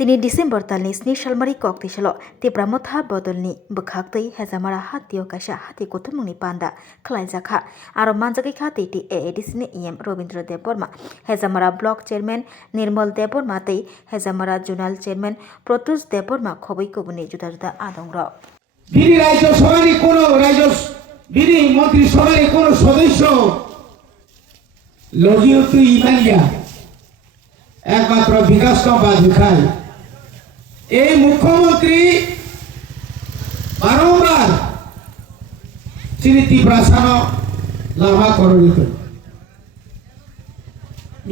Tini December talni sni shalmari kok tisalo tibra motha bodolni bukhaktui hezamara hatio kaisa hati kutumuni panda khlaijaka aro manjaki khati ti AADC EM Robindra Deborma hezamara block chairman Nirmal Deborma tei hezamara zonal chairman Protus Deborma khoboi kubuni juda juda adongra BD রাজ্য সভারই কোন রাজ্য BD মন্ত্রী সভারই কোন সদস্য লজিয়ত ইমানিয়া একমাত্র বিকাশ বাদ খায় এই মুখ্যমন্ত্রী বারংবার তিনি তীব্রাসান লাভা করিত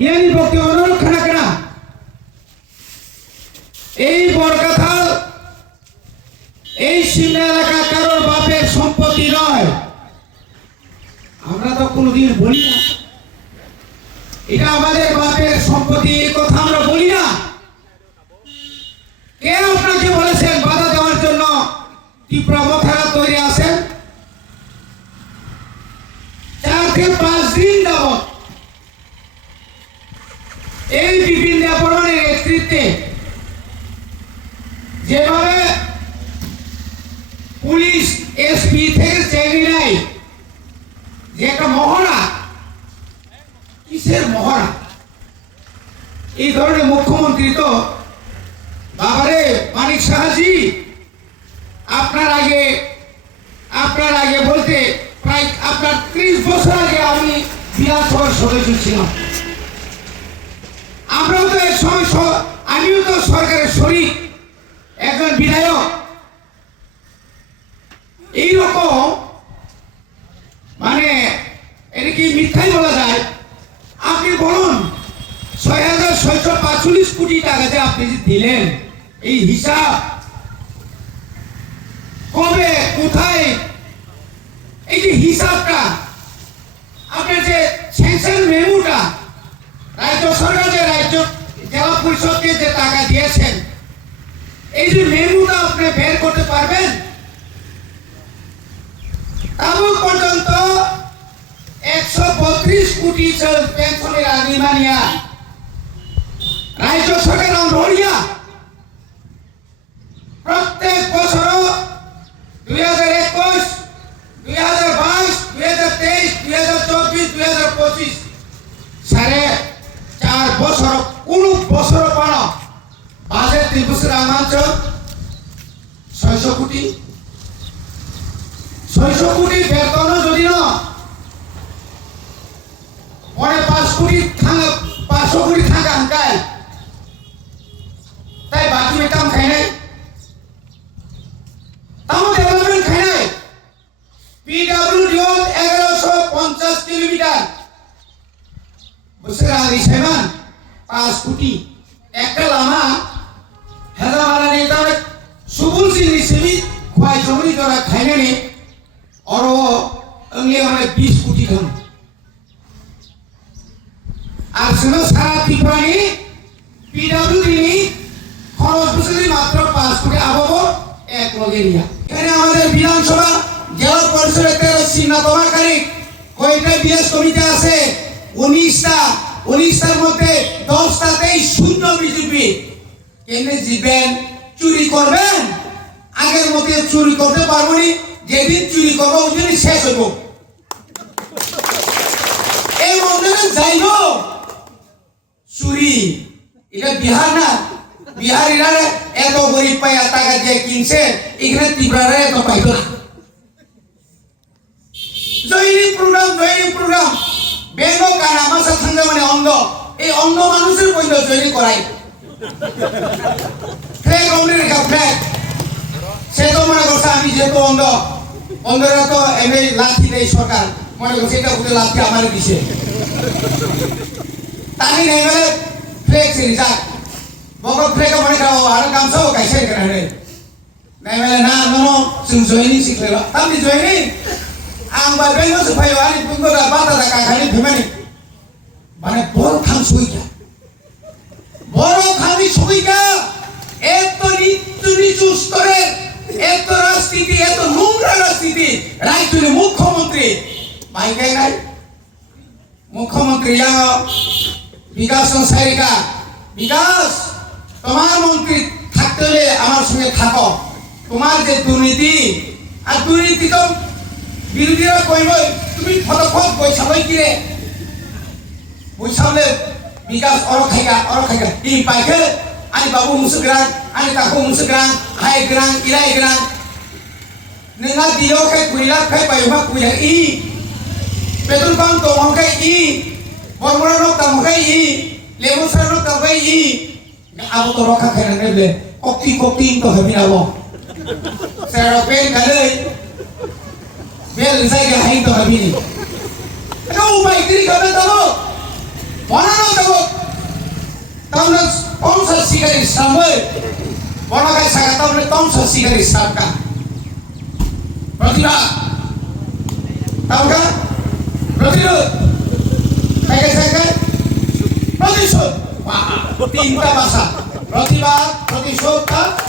ইয়ানি ভক্তি অনুরোধ খানা এই বরকাথাল এই সীমা এলাকা কারোর বাপের সম্পত্তি নয়। আমরা তো কোনোদিন বলি না এটা আমাদের বাপের সম্পত্তি, এই কথা আমরা বলি না। কে আপনাকে বলেছেন বাধা দেওয়ার জন্য তীব্র মথারা তৈরি আছেন? 4 থেকে 5 দিন যাবত এই বিভিন্ন অপরাধের নেতৃত্বে যেভাবে পুলিশ এসপি থেকে চেনি নাই যে একটা মহড়া, কিসের মহড়া? এই ধরনের মুখ্যমন্ত্রী তো বাবারে মানিক সাহাজি আপনার আগে বলতে প্রায় আপনার 30 বছর আগে আমি বিধানসভার সদস্য ছিলাম। আমরাও তো এক সময় আমিও তো সরকারের শরিক, একজন বিধায়ক। এইরকম মানে এটা কি মিথ্যাই বলা যায়? আপনি বলুন 6,645 কোটি টাকা যে আপনি যে দিলেন, এই হিসাব কবে কোথায়? এই যে হিসাবটা আপনার যে স্যাংশন মেমোটা রাজ্য সরকার যে রাজ্য জেলা পরিষদকে যে টাকা দিয়েছেন, এই যে মেমোটা আপনি বের করতে পারবেন? তাবুক পর্যন্ত 132 কোটি পেনশনের আনিমানিয়া রাজ্য সরকার রড়িয়া প্রত্যেক বছর 2021, 2022, 2023, 2024, 2025 সাড়ে 4 বছর কোন বছর পর বাজেট দিবসের আমাঞ্চল 600 কোটি 600 কোটি বেতন যদি না পরে 500 কোটি থাকা হাঙ্কায় তাই বাকি বেতন খাই নাই, তাও ডেভেলপমেন্ট খাই নাই। পিডব্লিউডি 1150 কিলোমিটার বছর আগে সেমান 5 কোটি একটা লামা হেদামারা নেতা সুবুল সিং নিসেমি খোয়াই জমি দ্বারা খাই নাই और वो अगले वाले 20 कोटी धन আর শুনো সারা ত্রিপুরানি পিডব্লিউডি খরচ বছরে মাত্র 5 কোটি আবব এক লগে নিয়া। এখানে আমাদের বিধানসভা জেলা পরিষদের 13 সিনাতমাকারী কয়টা বিএস কমিটি আছে? 19টার মধ্যে 10টাতেই শূন্য বিজেপি। কেন জিবেন? চুরি করবেন? আগের মতো চুরি করতে পারবো নি? যেদিন চুরি করবো ওই দিন শেষ হইব। এই মন্দিরে যাইব চুরি। এটা বিহার না? বিহারিরা এত গরিব পাইয়া টাকা দিয়ে কিনছে, এখানে ত্রিপুরারা এত পাইত না। জয়নী প্রোগ্রাম বেঙ্গ কানা মাসা থাঙ্গা মানে অন্ধ, এই অন্ধ মানুষের পর্যন্ত জয়নী করাই। ফ্ল্যাগ অমনি রেখা ফ্ল্যাগ সে তো মনে করছে আমি যেহেতু অন্ধরা তো এমনি লাঠি দেয় সরকার, মনে করছে এটা উঠে লাঠি আমার দিছে তাই নাই বলে ফ্লেক্স রিজাক বক ফ্লেক মনে খাও আর গামছাও গাইছে করে নাই বলে না নো जों জয়নি শিখলে তামি জয়নি আং বা বেঙ্গল সুফাই আনি পুঙ্গো দা বাতা দা কাখানি ফেমানি মানে বড় খান সুইকা এত নিচু স্তরে এত রাজনীতি, এত নোংরা রাজনীতি রাজ্যের মুখ্যমন্ত্রী বাইকাই নাই। মুখ্যমন্ত্রী বিকাশ সংসারিকা বিকাশ তোমার মন্ত্রী মুক্তি থাকতে হলে আমার সঙ্গে থাকো তোমার যে দুর্নীতি আর দুর্নীতি তো বিরোধীরা কইবই তুমি ফটোফট বৈশাখই কিরে বৈশাখলে বিকাশ অরখাইগা ই পাইকে ani babu musugrang ani kaku musugrang hai grang ilai grang nenga dio kai kuila kai pai ma kuila i petrol pump to hong kai i bormora nok tam kai i lemu sar nok tam kai i abo to rokha khai nang le kokti to habi abo sero pen kalei bel sai ga hai to habi ni no ubai kiri ka ta bo bana no ta bo tamna Tom saksikan Islam, orang kaya saya kata boleh Tom saksikan Islam kan? Berarti tak? Tahu kan? Berarti tu? Kaya saya kan? Berarti so? Wah, tinta basah. Berarti bah? Berarti so tak?